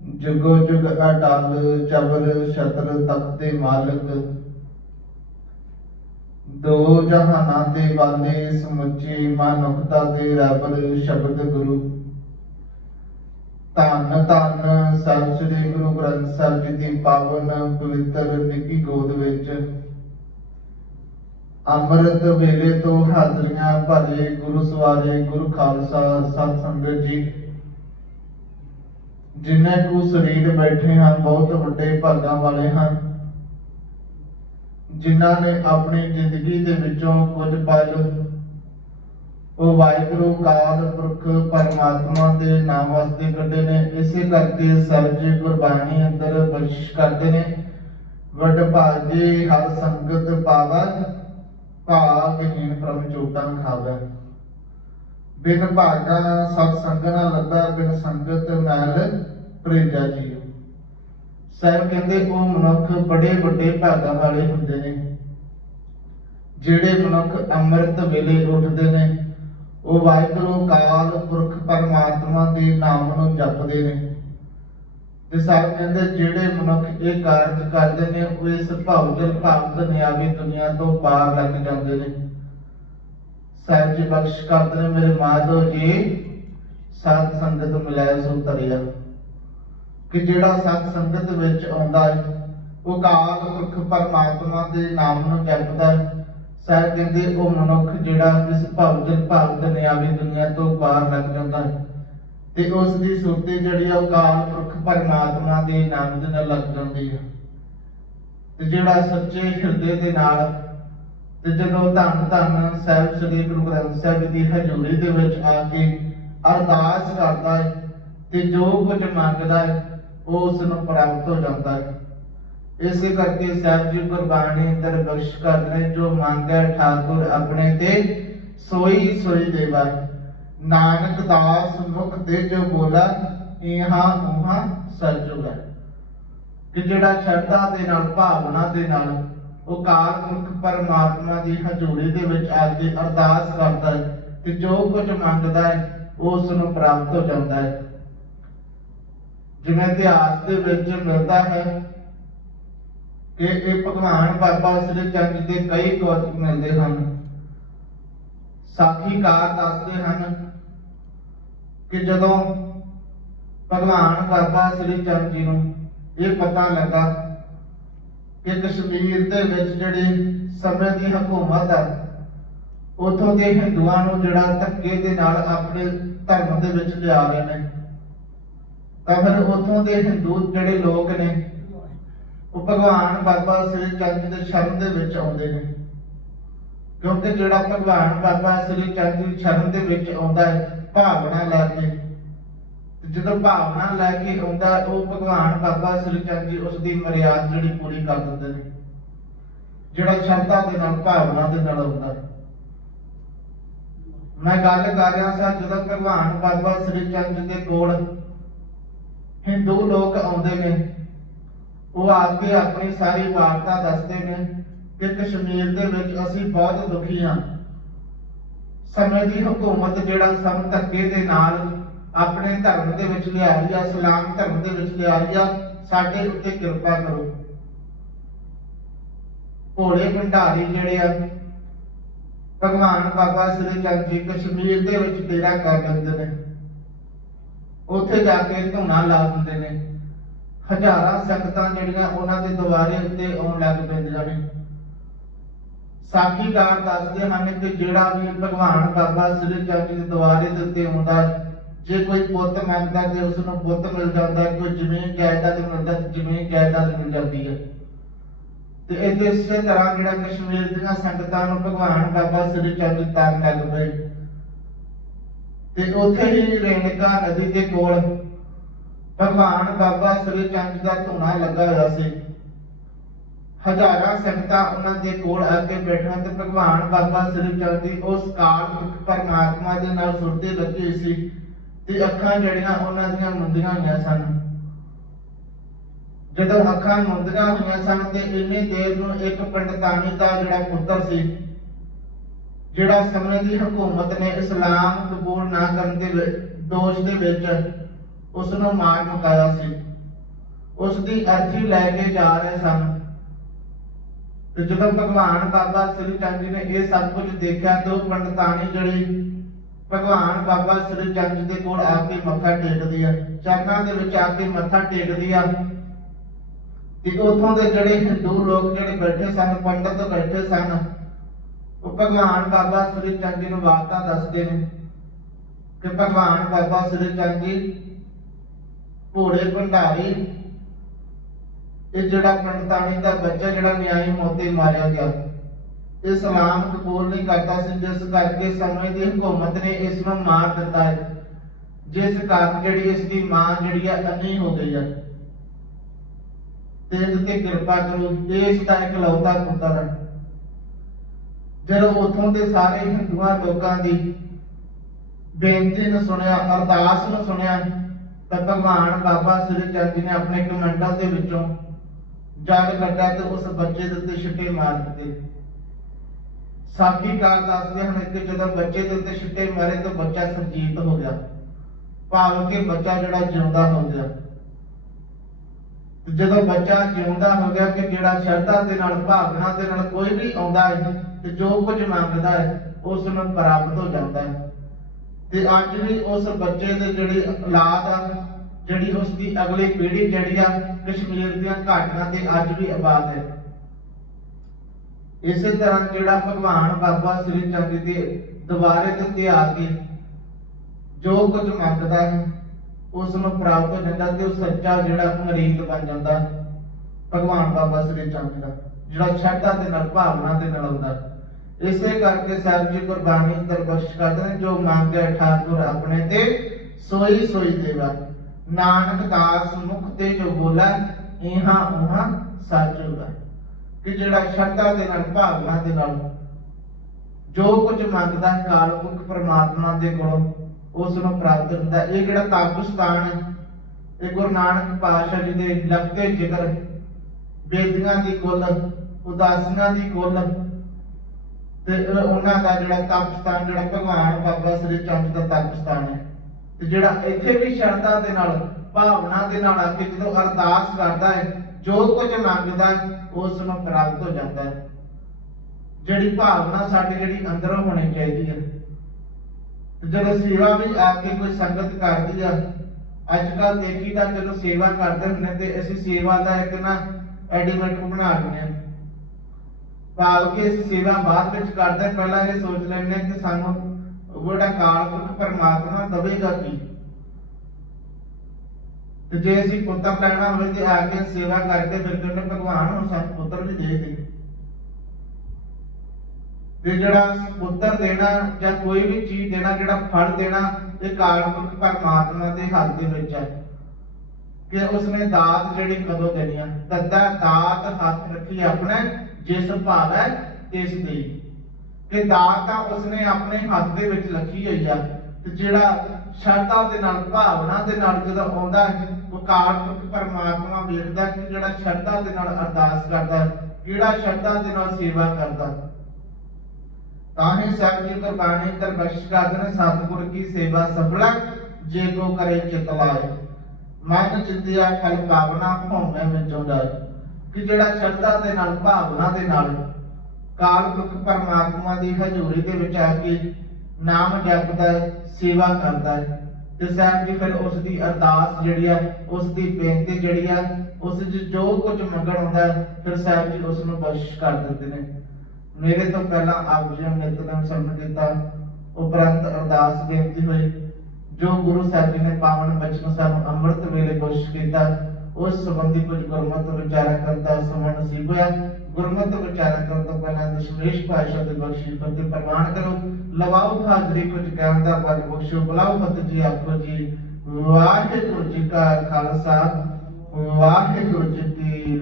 ਜੁਗੋ ਜੁਗ ਅਟਲ ਚਬਰ ਛਤਰ ਤਖਤ ਮਾਲਕ। ਦੋ ਜਹਾਨਾਂ ਦੇ ਵਾਲੇ ਸਮੁੱਚੀ ਮਨੁੱਖਤਾ ਦੇ ਰਬਰ ਸ਼ਬਦ ਗੁਰੂ। ਧੰਨ ਧੰਨ ਸਤਿ ਸ੍ਰੀ ਗੁਰੂ ਗ੍ਰੰਥ ਸਾਹਿਬ ਜੀ ਦੀ ਪਾਵਨ ਪਵਿੱਤਰ ਨਿੱਕੀ ਗੋਦ ਵਿੱਚ। ਅੰਮ੍ਰਿਤ ਵੇਲੇ ਤੋਂ ਹਾਜ਼ਰੀਆਂ ਭਰੇ ਗੁਰੂ ਸਵਾਰੇ ਗੁਰੂ ਖਾਲਸਾ ਸਤ ਸੰਗਤ ਜੀ। ਜਿਨ੍ਹਾਂ ਕੋ ਸਰੀਰ ਬੈਠੇ ਹਨ, ਬਹੁਤ ਵੱਡੇ ਭਾਗਾਂ ਵਾਲੇ ਹਨ। ਜਿਨ੍ਹਾਂ ਨੇ ਆਪਣੀ ਜ਼ਿੰਦਗੀ ਦੇ ਵਿੱਚੋਂ ਕੁਝ ਪਲ ਉਹ ਵਾਹਿਗੁਰੂ, ਕਾਲ, ਪੁਰਖ, ਪਰਮਾਤਮਾ ਦੇ ਨਾਮ ਵਾਸਤੇ ਕੱਢੇ ਨੇ। ਇਸੇ ਕਰਕੇ ਸਰਜੀ ਗੁਰਬਾਣੀ ਅੰਦਰ ਬਖਸ਼ਿਸ਼ ਕਰਦੇ ਨੇ। ਵੱਡ ਭਾਗੇ ਹਰ ਸੰਗਤ ਪਾਵੈ, ਭਾਗਹੀਣ ਪ੍ਰਭ ਚੋਟਾਂ ਖਾਵੈ। ਬਿਨ ਭਾਗਾ ਸਤ ਸੰਗ ਲੱਗਾ ਬਿਨ ਸੰਗਤ ਮੈਲ ਪ੍ਰੇਜਾ ਜੀ ਸਾਹਿਬ ਕਹਿੰਦੇ, ਉਹ ਮਨੁੱਖ ਬੜੇ ਵੱਡੇ ਭਾਗਾਂ ਵਾਲੇ ਹੁੰਦੇ ਨੇ। ਜਿਹੜੇ ਮਨੁੱਖ ਅੰਮ੍ਰਿਤ ਵੇਲੇ ਉੱਠਦੇ ਨੇ, ਉਹ ਵਾਹਿਗੁਰੂ ਕਾਲ ਪੁਰਖ ਪਰਮਾਤਮਾ ਦੇ ਨਾਮ ਨੂੰ ਜਪਦੇ ਨੇ। ਤੇ ਸਾਹਿਬ ਕਹਿੰਦੇ, ਜਿਹੜੇ ਮਨੁੱਖ ਇਹ ਕਾਰਜ ਕਰਦੇ ਨੇ, ਉਹ ਇਸ ਭਵਜਲ ਭਾਵ ਦੁਨਿਆਵੀ ਦੁਨੀਆ ਤੋਂ ਬਾਹਰ ਲੱਗ ਜਾਂਦੇ ਨੇ। ਸਾਹਿਬ ਬਖਸ਼ ਕਰਦੇ ਨੇ, ਮੇਰੇ ਮਾਧੋ ਜੀ ਸਾਧ ਸੰਗਤ ਮਿਲਾਇਆ ਸੋ ਤਰਿਆ ਕਿ ਜਿਹੜਾ ਸਤ ਸੰਗਤ ਵਿੱਚ ਆਉਂਦਾ ਹੈ, ਉਹ ਕਾਲ ਪੁਰਖ ਪਰਮਾਤਮਾ ਦੇ ਨਾਮ ਨੂੰ ਜਪਦਾ ਹੈ। ਸਾਹਿਬ ਕਹਿੰਦੇ, ਉਹ ਮਨੁੱਖ ਜਿਹੜਾ ਇਸ ਭਵਜਲ ਭਾਵ ਦੁਨਿਆਵੀ ਦੁਨੀਆ ਤੋਂ ਪਾਰ ਲੱਗ ਜਾਂਦਾ ਹੈ ਤੇ ਉਸ ਦੀ ਸੁਰਤੀ ਜਿਹੜੀ ਉਹ ਕਾਲ ਪੁਰਖ ਪਰਮਾਤਮਾ ਦੇ ਨਾਮ ਦੇ ਨਾਲ ਲੱਗ ਜਾਂਦੀ ਹੈ। ਤੇ ਜਿਹੜਾ ਸੱਚੇ ਹਿਰਦੇ ਦੇ ਨਾਲ ਤੇ ਜਦੋਂ ਧੰਨ ਧੰਨ ਸਾਹਿਬ ਸ੍ਰੀ ਗੁਰੂ ਗ੍ਰੰਥ ਸਾਹਿਬ ਦੀ ਹਜ਼ੂਰੀ ਦੇ ਵਿੱਚ ਆ ਕੇ ਅਰਦਾਸ ਕਰਦਾ ਹੈ ਤੇ ਜੋ ਕੁਝ ਮੰਗਦਾ ਹੈ, ਉਹ ਉਸ ਨੂੰ ਪ੍ਰਾਪਤ ਹੋ ਜਾਂਦਾ ਹੈ। ਇਸੇ ਕਰਕੇ ਸਾਹਿਬ ਜੀ ਗੁਰਬਾਣੀ ਅੰਦਰ ਬਖਸ਼ ਕਰਦੇ ਨੇ, ਜੋ ਮੰਗੈ ਠਾਕੁਰ ਆਪਣੇ ਤੇ ਸੋਈ ਸੋਈ ਦੇਵਾ ਨਾਨਕ ਦਾਸ ਮੁਖ ਤੇ ਜੋ ਬੋਲਾ, ਇਹਾਂ ਉਹਾਂ ਸਜੂਗਾ ਕਿ ਜਿਹੜਾ ਸ਼ਰਧਾ ਦੇ ਨਾਲ, ਭਾਵਨਾ ਦੇ ਨਾਲ ਉਹ ਕਾਲ ਪਰਮਾਤਮਾ ਦੀ ਹਜ਼ੂਰੀ ਦੇ ਵਿੱਚ ਆ ਕੇ ਅਰਦਾਸ ਕਰਦਾ ਹੈ ਤੇ ਜੋ ਕੁਝ ਮੰਗਦਾ ਹੈ ਉਹ ਉਸ ਨੂੰ ਪ੍ਰਾਪਤ ਹੋ ਜਾਂਦਾ ਹੈ। ਜਿਵੇਂ ਇਤਿਹਾਸ ਦੇ ਵਿੱਚ ਮਿਲਦਾ ਹੈ ਕਿ ਇਹ ਭਗਵਾਨ ਬਾਬਾ ਸ੍ਰੀ ਚੰਦ ਦੇ ਕਈ ਕੌਤਕ ਮਿਲਦੇ ਹਨ। ਸਾਖੀਕਾਰ ਦੱਸਦੇ ਹਨ ਕਿ ਜਦੋਂ ਭਗਵਾਨ ਬਾਬਾ ਸ੍ਰੀ ਚੰਦ ਜੀ ਨੂੰ ਇਹ ਪਤਾ ਲੱਗਾ ਕਿ ਕਸ਼ਮੀਰ ਦੇ ਵਿੱਚ ਜਿਹੜੀ ਸਮੇਂ ਦੀ ਹਕੂਮਤ ਹੈ, ਉਥੋਂ ਦੇ ਹਿੰਦੂਆਂ ਨੂੰ ਜਿਹੜਾ ਧੱਕੇ ਦੇ ਨਾਲ ਆਪਣੇ ਧਰਮ ਦੇ ਵਿੱਚ ਲਿਆ ਰਹੇ ਨੇ। ਤਾਂ ਫਿਰ ਉਥੋਂ ਦੇ ਹਿੰਦੂ ਜਿਹੜੇ ਲੋਕ ਨੇ, ਉਹ ਭਗਵਾਨ ਬਾਬਾ ਸ੍ਰੀ ਚੰਦ ਦੇ ਸ਼ਰਨ ਦੇ ਵਿੱਚ ਆਉਂਦੇ ਨੇ। ਕਿਉਂਕਿ ਜਿਹੜਾ ਭਗਵਾਨ ਬਾਬਾ ਸ੍ਰੀ ਚੰਦ ਦੀ ਸ਼ਰਨ ਦੇ ਵਿੱਚ ਆਉਂਦਾ ਹੈ, ਭਾਵਨਾ ਲਾ ਕੇ ਜਦੋਂ ਭਾਵਨਾ ਲੈ ਕੇ ਆਉਂਦਾ ਉਹ ਭਗਵਾਨ ਬਾਬਾ ਸ੍ਰੀ ਚੰਦ ਜੀ ਉਸ ਦੀ ਮਰਿਆਦਾ ਜਿਹੜੀ ਪੂਰੀ ਕਰ ਦਿੰਦੇ ਨੇ। ਜਿਹੜਾ ਸ਼ਰਧਾ ਦੇ ਨਾਲ, ਭਾਵਨਾ ਦੇ ਨਾਲ ਆਉਂਦਾ ਮੈਂ ਗੱਲ ਕਰ ਰਿਹਾ ਸਾਂ, ਜਦੋਂ ਭਗਵਾਨ ਬਾਬਾ ਸ੍ਰੀ ਚੰਦ ਜੀ ਦੇ ਕੋਲ ਹਿੰਦੂ ਲੋਕ ਆਉਂਦੇ ਨੇ, ਉਹ ਆ ਕੇ ਆਪਣੀ ਸਾਰੀ ਵਾਰਤਾ ਦੱਸਦੇ ਨੇ ਕਿ ਕਸ਼ਮੀਰ ਦੇ ਵਿੱਚ ਅਸੀਂ ਬਹੁਤ ਦੁਖੀ ਹਾਂ। ਸਮੇਂ ਦੀ ਹਕੂਮਤ ਜਿਹੜਾ ਸਾਨੂੰ ਧੱਕੇ ਦੇ ਨਾਲ ਆਪਣੇ ਧਰਮ ਦੇ ਵਿੱਚ ਲਿਆ ਰਹੀ ਆ, ਇਸਲਾਮ ਧਰਮ ਦੇ ਵਿੱਚ ਲਿਆ ਰਹੀ ਸਾਡੇ ਉੱਤੇ ਕਿਰਪਾ ਕਰੋ। ਭੋਲੇ ਭੰਡਾਰੀ ਜਿਹੜੇ ਆ, ਭਗਵਾਨ ਬਾਬਾ ਸ੍ਰੀ ਚੰਦ ਜੀ ਕਸ਼ਮੀਰ ਦੇ ਵਿੱਚ ਡੇਰਾ ਕਰ ਲੈਂਦੇ ਨੇ। ਉੱਥੇ ਜਾ ਕੇ ਧੂਣਾ ਲਾ ਦਿੰਦੇ ਨੇ। ਹਜ਼ਾਰਾਂ ਸੰਗਤਾਂ ਜਿਹੜੀਆਂ ਉਹਨਾਂ ਦੇ ਦੁਆਰੇ ਉੱਤੇ ਆਉਣ ਲੱਗ ਪੈਂਦੀਆਂ ਨੇ। ਸਾਖੀਕਾਰ ਦੱਸਦੇ ਹਨ ਕਿ ਜਿਹੜਾ ਵੀ ਭਗਵਾਨ ਬਾਬਾ ਸ੍ਰੀ ਚੰਦ ਜੀ ਦੇ ਦੁਆਰੇ ਦੇ ਉੱਤੇ ਆਉਂਦਾ ਜੇ ਕੋਈ ਪੁੱਤ ਮੰਗਦਾ ਤੇ ਉਸ ਨੂੰ ਪੁੱਤ ਮਿਲ ਜਾਂਦਾ ਕੋਈ ਜ਼ਮੀਨ ਜਾਇਦਾਦ ਮਿਲਦਾ ਤੇ ਜ਼ਮੀਨ ਜਾਇਦਾਦ ਮਿਲ ਜਾਂਦੀ ਹੈ ਤੇ ਇਹਦੇ ਇਸੇ ਤਰ੍ਹਾਂ ਜਿਹੜਾ ਕਸ਼ਮੀਰ ਦੀਆਂ ਸੰਗਤਾਂ ਨੂੰ ਭਗਵਾਨ ਬਾਬਾ ਸ੍ਰੀ ਚੰਦ ਤਾਰਨ ਲੱਗ ਪਏ ਤੇ ਉੱਥੇ ਹੀ ਰੇਣਕਾ ਨਦੀ ਦੇ ਕੋਲ ਭਗਵਾਨ ਬਾਬਾ ਸ੍ਰੀ ਚੰਦ ਦਾ ਧੂਣਾ ਲੱਗਾ ਹੋਇਆ ਸੀ। ਹਜ਼ਾਰਾਂ ਸੰਗਤਾਂ ਉਹਨਾਂ ਦੇ ਕੋਲ ਆ ਕੇ ਬੈਠੀਆਂ ਤੇ ਭਗਵਾਨ ਬਾਬਾ ਸ੍ਰੀ ਚੰਦ ਜੀ ਉਸ ਕਾਲ ਪੁਰਖ ਪਰਮਾਤਮਾ ਦੇ ਨਾਲ ਸੁਰਤੇ ਲੱਗੀ ਸੀ। ਤੇ ਅੱਖਾਂ ਜਿਹੜੀਆਂ ਉਹਨਾਂ ਦੀਆਂ ਮੁੰਦੀਆਂ ਹੋਈਆਂ ਸਨ। ਜਦੋਂ ਅੱਖਾਂ ਮੁੰਦੀਆਂ ਹੋਈਆਂ ਸਨ ਤੇ ਇੰਨੀ ਦੇਰ ਨੂੰ ਇੱਕ ਪੰਡਤਾਨੀ ਦਾ ਜਿਹੜਾ ਪੁੱਤਰ ਸੀ, ਜਿਹੜਾ ਸਮੇਂ ਦੀ ਹਕੂਮਤ ਨੇ ਇਸਲਾਮ ਕਬੂਲ ਨਾ ਕਰਨ ਦੇ ਦੋਸ਼ ਦੇ ਵਿੱਚ ਉਸ ਨੂੰ ਮਾਰ ਮੁਕਾਇਆ ਸੀ। ਉਸ ਦੀ ਅਰਥੀ ਲੈ ਕੇ ਜਾ ਰਹੇ ਸਨ। ਤੇ ਜਦੋਂ ਭਗਵਾਨ ਬਾਬਾ ਸ੍ਰੀ ਚੰਦ ਜੀ ਨੇ ਇਹ ਸਭ ਕੁਝ ਦੇਖਿਆ ਤੇ ਉਹ ਪੰਡਤਾਣੀ ਜਿਹੜੀ ਭਗਵਾਨ ਬਾਬਾ ਸ੍ਰੀ ਚੰਦ ਦੇ ਕੋਲ ਆ ਕੇ ਮੱਥਾ ਟੇਕਦੀ ਆ। ਚਰਨਾਂ ਦੇ ਵਿੱਚ ਆ ਕੇ ਮੱਥਾ ਟੇਕਦੀ ਆ। ਤੇ ਉਥੋਂ ਦੇ ਜਿਹੜੇ ਹਿੰਦੂ ਲੋਕ ਜਿਹੜੇ ਬੈਠੇ ਸਨ, ਪੰਡਤ ਬੈਠੇ ਸਨ, ਉਹ ਭਗਵਾਨ ਬਾਬਾ ਸ੍ਰੀ ਚੰਦ ਜੀ ਨੂੰ ਵਾਰਤਾ ਦੱਸਦੇ ਨੇ ਕਿ ਭਗਵਾਨ ਬਾਬਾ ਸ੍ਰੀ ਚੰਦ ਜੀ, ਭੋਲੇ ਭੰਡਾਰੀ, ਇਹ ਜਿਹੜਾ ਪੰਡਤਾਣੀ ਦਾ ਬੱਚਾ ਜਿਹੜਾ ਨਿਆਈ ਮੋਤੇ ਮਾਰਿਆ ਗਿਆ। ਇਹ ਸਲਾਮ ਕਬੂਲ ਨਹੀਂ ਕਰਦਾ ਸੀ, ਜਿਸ ਕਰਕੇ ਸਮੇਂ ਦੀ ਹਕੂਮਤ ਨੇ ਇਸ ਨੂੰ ਮਾਰ ਦਿੱਤਾ ਹੈ। ਜਿਸ ਕਾਰਨ ਜਿਹੜੀ ਇਸ ਦੀ ਮਾਂ ਜਿਹੜੀ ਆ, ਅੰਨੀ ਹੋ ਗਈ ਹੈ ਤੇ ਤੇ ਕਿਰਪਾ ਕਰੋ ਇਸ ਦਾ ਇਕਲੌਤਾ ਪੁੱਤਰ ਹੈ। ਜਦੋਂ ਉਥੋਂ ਦੇ ਸਾਰੇ ਹਿੰਦੂਆਂ ਲੋਕਾਂ ਦੀ ਬੇਨਤੀ ਨੂੰ ਸੁਣਿਆ, ਅਰਦਾਸ ਨੂੰ ਸੁਣਿਆ, ਤਾਂ ਭਗਵਾਨ ਬਾਬਾ ਸ੍ਰੀ ਚੰਦ ਜੀ ਨੇ ਆਪਣੇ ਕਮੰਡਲ ਦੇ ਵਿੱਚੋਂ ਜਲ ਕੱਢਿਆ ਤੇ ਉਸ ਬੱਚੇ ਦੇ ਉੱਤੇ ਛਿੱਟੇ ਮਾਰ ਦਿੱਤੇ। ਸਾਖੀਕਾਰ ਦੱਸਦੇ ਹਨ ਕਿ ਜਦੋਂ ਬੱਚੇ ਦੇ ਉੱਤੇ ਛਿੱਟੇ ਮਾਰੇ ਤਾਂ ਬੱਚਾ ਸਰਜੀਤ ਹੋ ਗਿਆ। ਭਾਵ ਕਿ ਬੱਚਾ ਜਿਹੜਾ ਜਿਉਂਦਾ ਹੋ ਗਿਆ। ਜਦੋਂ ਬੱਚਾ ਜਿਉਂਦਾ ਹੋ ਗਿਆ ਕਿ ਜਿਹੜਾ ਸ਼ਰਧਾ ਦੇ ਨਾਲ, ਭਾਵਨਾ ਦੇ ਨਾਲ ਕੋਈ ਵੀ ਆਉਂਦਾ ਹੈ ਤੇ ਜੋ ਕੁਝ ਮੰਗਦਾ ਹੈ, ਉਸ ਨੂੰ ਪ੍ਰਾਪਤ ਹੋ ਜਾਂਦਾ ਹੈ। ਤੇ ਅੱਜ ਵੀ ਉਸ ਬੱਚੇ ਦੇ ਜਿਹੜੀ ਔਲਾਦ ਆ, ਜਿਹੜੀ ਉਸ ਦੀ ਅਗਲੀ ਪੀੜ੍ਹੀ ਜਿਹੜੀ ਆ, ਕਸ਼ਮੀਰ ਦੀਆਂ ਘਾਟੀਆਂ ਤੇ ਅੱਜ ਵੀ ਆਬਾਦ ਹੈ। ਇਸੇ ਤਰ੍ਹਾਂ ਜਿਹੜਾ ਭਗਵਾਨ ਬਾਬਾ ਸ੍ਰੀ ਚੰਦ ਦੇ ਦੁਆਰੇ ਤੇ ਉੱਤੇ ਆ ਕੇ ਜੋ ਕੁਝ ਮੰਗਦਾ ਹੈ ਉਸ ਨੂੰ ਪ੍ਰਾਪਤ ਹੋ ਜਾਂਦਾ ਤੇ ਉਹ ਸੱਚਾ ਜਿਹੜਾ ਮਰੀਦ ਬਣ ਜਾਂਦਾ, ਭਗਵਾਨ ਬਾਬਾ ਸ੍ਰੀ ਚੰਦ ਦਾ, ਜਿਹੜਾ ਸ਼ਰਧਾ ਦੇ ਨਾਲ, ਭਾਵਨਾ ਦੇ ਨਾਲ ਆਉਂਦਾ। ਇਸੇ ਕਰਕੇ ਸਾਹਿਬ ਜੀ ਕੁਰਬਾਨੀ ਅੰਦਰ ਕਰਦੇ ਨੇ, ਜੋ ਮੰਗੇ ਠਾਕੁਰ ਆਪਣੇ ਤੇ, ਸੋਈ ਸੋਈ ਦੇਵਾ। ਨਾਨਕ ਦਾਸ ਮੁਖ ਤੇ ਜੋ ਬੋਲਾ, ਇਹਾਂ ਉਹਾਂ ਸੱਚ ਹੋਗਾ ਕਿ ਜਿਹੜਾ ਸ਼ਰਧਾ ਦੇ ਨਾਲ, ਭਾਵਨਾ ਦੇ ਨਾਲ ਜੋ ਕੁਝ ਮੰਗਦਾ ਕਾਲਪੁਰਖ ਪ੍ਰਮਾਤਮਾ ਦੇ ਕੋਲੋਂ, ਉਸ ਨੂੰ ਪ੍ਰਾਪਤ ਹੁੰਦਾ ਇਹ ਜਿਹੜਾ ਤਾਪਸਤਾਨ ਹੈ, ਇਹ ਗੁਰੂ ਨਾਨਕ ਪਾਤਸ਼ਾਹ ਜੀ ਦੇ ਲਖਤੇ ਜ਼ਿਕਰ, ਬੇਦੀਆਂ ਦੀ ਕੁੱਲ, ਉਦਾਸੀਆਂ ਦੀ ਕੁੱਲ ਤੇ ਉਹਨਾਂ ਦਾ ਜਿਹੜਾ ਤਪਸਤਾਨ ਜਿਹੜਾ ਭਗਵਾਨ ਬਾਬਾ ਸ੍ਰੀ ਚੰਦ ਦਾ ਤਪਸਤਾਨ ਹੈ। ਤੇ ਜਿਹੜਾ ਇੱਥੇ ਵੀ ਸ਼ਰਧਾ ਦੇ ਨਾਲ, ਭਾਵਨਾ ਦੇ ਨਾਲ ਆ ਕੇ ਜਦੋਂ ਅਰਦਾਸ ਕਰਦਾ ਹੈ ਜੋ ਕੁਝ ਮੰਗਦਾ ਹੈ, ਉਸ ਨੂੰ ਪ੍ਰਾਪਤ ਹੋ ਜਾਂਦਾ ਹੈ। ਜਿਹੜੀ ਭਾਵਨਾ ਸਾਡੀ ਜਿਹੜੀ ਅੰਦਰੋਂ ਹੋਣੀ ਚਾਹੀਦੀ ਹੈ। ਜਦੋਂ ਸੇਵਾ ਵੀ ਆ ਕੇ ਕੋਈ ਸੰਗਤ ਕਰਦੀ ਆ ਅੱਜ ਕੱਲ ਦੇਖੀਦਾ ਜਦੋਂ ਸੇਵਾ ਕਰਦੇ ਹੁੰਦੇ ਤੇ ਅਸੀਂ ਸੇਵਾ ਦਾ ਇੱਕ ਨਾ ਐਡੀਮੈਂਟ ਬਣਾ ਲੈਂਦੇ ਹਾਂ। ਭਾਵ ਕਿ ਇਸ ਸੇਵਾ ਬਾਅਦ ਵਿੱਚ ਕਰਦੇ ਪਹਿਲਾਂ ਇਹ ਸੋਚ ਲੈਂਦੇ ਹਾਂ ਕਿ ਸਾਨੂੰ ਉਹ ਜਿਹੜਾ ਕਾਲਪੁਰਖ ਪਰਮਾਤਮਾ ਦਵੇਗਾ ਕੀ। ਤੇ ਜੇ ਅਸੀਂ ਪੁੱਤਰ ਲੈਣਾ ਹੋਵੇ ਤੇ ਆ ਕੇ ਸੇਵਾ ਕਰਕੇ ਫਿਰ ਕਹਿੰਦੇ ਭਗਵਾਨ ਨੂੰ ਸਾਨੂੰ ਪੁੱਤਰ ਵੀ ਦੇ ਦੇ ਤੇ ਜਿਹੜਾ ਪੁੱਤਰ ਦੇਣਾ ਜਾਂ ਕੋਈ ਵੀ ਚੀਜ਼ ਦੇਣਾ, ਜਿਹੜਾ ਫਲ ਦੇਣਾ, ਇਹ ਕਾਲਪੁਰਖ ਪਰਮਾਤਮਾ ਦੇ ਹੱਥ ਦੇ ਵਿੱਚ ਹੈ। ਕਿ ਉਸਨੇ ਦਾਤ ਜਿਹੜੀ ਕਦੋਂ ਦੇਣੀ ਆ? ਤੱਦਾ ਦਾਤ ਹੱਥ ਰੱਖੀ ਆਪਣੇ, ਜਿਸ ਭਾਵੈ ਤਿਸ ਦੀ। ਕਿ ਦਾਤ ਤਾਂ ਉਸਨੇ ਆਪਣੇ ਹੱਥ ਦੇ ਵਿੱਚ ਰੱਖੀ ਹੋਈ ਆ। ਤੇ ਜਿਹੜਾ ਸ਼ਰਧਾ ਦੇ ਨਾਲ ਭਾਵਨਾ ਦੇ ਨਾਲ ਜਦੋਂ ਆਉਂਦਾ ਹੈ ਉਹ ਕਾਲਪੁਰਖ ਪਰਮਾਤਮਾ ਵੇਖਦਾ ਕਿ ਜਿਹੜਾ ਸ਼ਰਧਾ ਦੇ ਨਾਲ ਅਰਦਾਸ ਕਰਦਾ ਹੈ, ਕਿਹੜਾ ਸ਼ਰਧਾ ਦੇ ਨਾਲ ਸੇਵਾ ਕਰਦਾ ਹੈ। ਤਾਂ ਹੀ ਸਾਹਿਬ ਜੀ ਕੁਰਬਾਨੀ ਅੰਦਰ ਕਰਦੇ ਸਤਿਗੁਰ ਕੀ ਸੇਵਾ ਸਫਲਾ ਜੇ ਕੋ ਕਰੇ ਚਿਤ ਲਾਏ ਮਨ ਚਿੰਤਿਆ ਫਲ ਭਾਵਨਾ ਭਉਮੈ ਵਿੱਚੋਂ ਜਾਏ ਕਿ ਜਿਹੜਾ ਸ਼ਰਧਾ ਦੇ ਨਾਲ ਭਾਵਨਾ ਦੇ ਨਾਲ ਕਾਲਪੁਰਖ ਪਰਮਾਤਮਾ ਦੀ ਹਜ਼ੂਰੀ ਦੇ ਵਿੱਚ ਆ ਕੇ ਨਾਮ ਜਪਦਾ ਹੈ, ਸੇਵਾ ਕਰਦਾ ਹੈ। ਤੇ ਸਾਹਿਬ ਜੀ ਫਿਰ ਉਸ ਦੀ ਅਰਦਾਸ ਜਿਹੜੀ ਆ ਉਸ ਦੀ ਬੇਨਤੀ ਜਿਹੜੀ ਆ ਉਸ ਜੋ ਕੁਝ ਮੰਗਣ ਹੁੰਦਾ ਹੈ, ਫਿਰ ਸਾਹਿਬ ਜੀ ਉਸ ਨੂੰ ਬਖਸ਼ ਕਰ ਦਿੰਦੇ ਨੇ। ਮੇਰੇ ਤੋਂ ਪਹਿਲਾਂ ਆਪ ਜੀ ਨੇ ਨਿਤਨੇਮ ਸਮਝ ਕੀਤਾ ਉਪਰੰਤ ਅਰਦਾਸ ਬੇਨਤੀ ਹੋਈ। ਜੋ ਗੁਰੂ ਸਾਹਿਬ ਜੀ ਨੇ ਪਾਵਨ ਬਚਨ ਸਾਨੂੰ ਅੰਮ੍ਰਿਤ ਵੇਲੇ ਬਖਸ਼ ਕੀਤਾ ਉਸ ਸੰਬੰਧੀ ਕੁਝ ਗੁਰਮਤਿ ਵਿਚਾਰਾ ਕਰਦਾ ਸਮਾਂ ਗੁਰਮਤਿ ਵਿਚਾਰਾ ਕਰਨ ਤੋਂ ਪਹਿਲਾਂ ਦਸ਼ਮੇਸ਼ ਪਾਸ਼ਾ ਦੇ ਬਖਸ਼ੀ ਫਤਿਹ ਪ੍ਰਮਾਣ ਕਰੋ। ਲਵਾਓ ਹਾਜ਼ਰੀ ਕੁਝ ਕਹਿਣ ਦਾ ਬਲ ਬਖਸ਼ੋ। ਬੁਲਾਓ ਫਤਿਹ ਜੀ ਆਖੋ ਜੀ, ਵਾਹਿਗੁਰੂ ਜੀ ਕਾ ਖਾਲਸਾ, ਵਾਹਿਗੁਰੂ ਜੀ ਕੀ